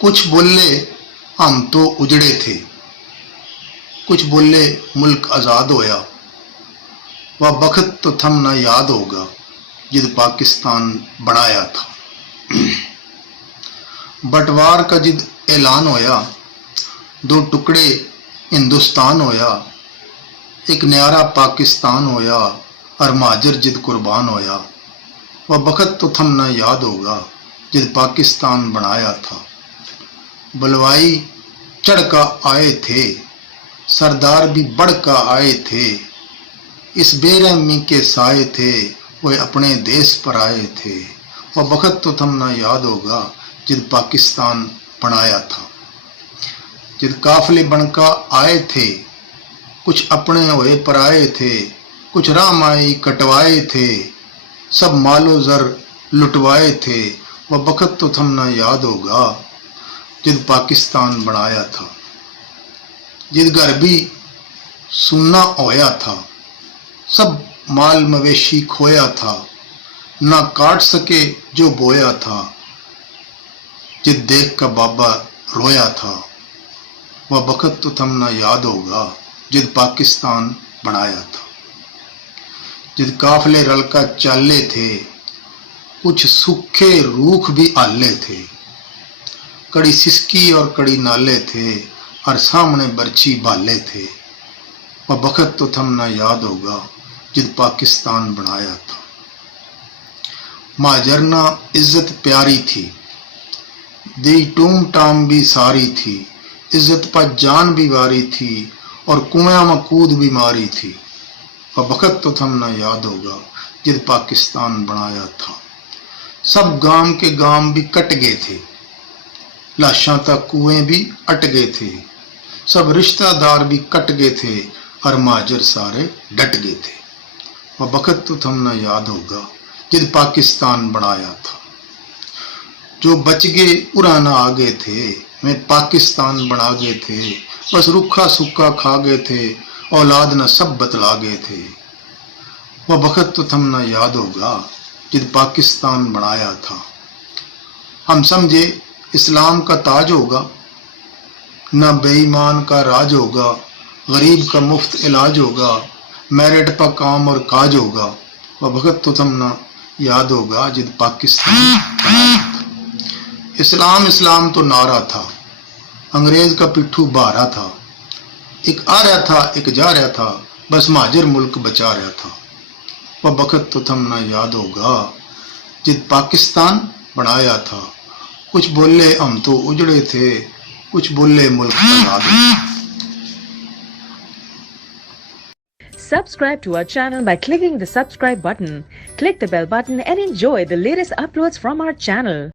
कुछ बोले हम तो उजड़े थे, कुछ बोले मुल्क आज़ाद होया, वह बखत तो थम ना याद होगा जिद पाकिस्तान बनाया था। बंटवार का जिद ऐलान होया, दो टुकड़े हिंदुस्तान होया, एक न्यारा पाकिस्तान होया और महाजर जिद कुर्बान होया, वह बखत तो थम ना याद होगा जिद पाकिस्तान बनाया था। बलवाई चढ़ का आए थे, सरदार भी बढ़ का आए थे, इस बेरहमी के साए थे, वह अपने देश पर आए थे, वह बखत तो थम ना याद होगा जिद पाकिस्तान बनाया था। जिद काफले बनका आए थे, कुछ अपने हुए पराए थे, कुछ रामाई कटवाए थे, सब मालो जर लुटवाए थे, वह बखत तो थम ना याद होगा जिद पाकिस्तान बनाया था। जिद घर भी सुनना होया था, सब माल मवेशी खोया था, ना काट सके जो बोया था, जिद देख का बाबा रोया था, वह बखत तो थम ना याद होगा जिद पाकिस्तान बनाया था। जिद काफले रलका चाले थे, कुछ सूखे रूख भी आले थे, कड़ी सिसकी और कड़ी नाले थे, और सामने बर्छी भाले थे, वह बखत तो थम ना याद होगा जिद पाकिस्तान बनाया था। माजरना इज्जत प्यारी थी, दी टूम टाम भी सारी थी, इज्जत पर जान भी वारी थी, और कुआं में कूद भी मारी थी, वह बखत तो थम ना याद होगा जिद पाकिस्तान बनाया था। सब गांव के गांव भी कट गए थे, लाशां तक कुएं भी अट गए थे, सब रिश्तेदार भी कट गए थे, और महाजर सारे डट गए थे, वह बखत तो थम ना याद होगा जिद पाकिस्तान बनाया था। जो बच गए उड़ाना आ गए थे, मैं पाकिस्तान बना गए थे, बस रूखा सूखा खा गए थे, औलाद न सब बतला गए थे, वह बखत तो थम ना याद होगा जिद पाकिस्तान बनाया था। हम समझे इस्लाम का ताज होगा, न बेईमान का राज होगा, गरीब का मुफ्त इलाज होगा, मेरिट पर काम और काज होगा, वह बखत तो थम ना याद होगा जिद पाकिस्तान बनाया था। इस्लाम इस्लाम तो नारा था, अंग्रेज का पिट्ठू बारा था, एक आ रहा था एक जा रहा था, बस महाजर मुल्क बचा रहा था, वह बखत तो थम ना याद होगा जिद पाकिस्तान बनाया था। कुछ बोले हम तो उजड़े थे, कुछ बोले मुल्क आजाद। Subscribe to our channel by clicking the subscribe button. Click the bell button and enjoy the latest uploads from our channel.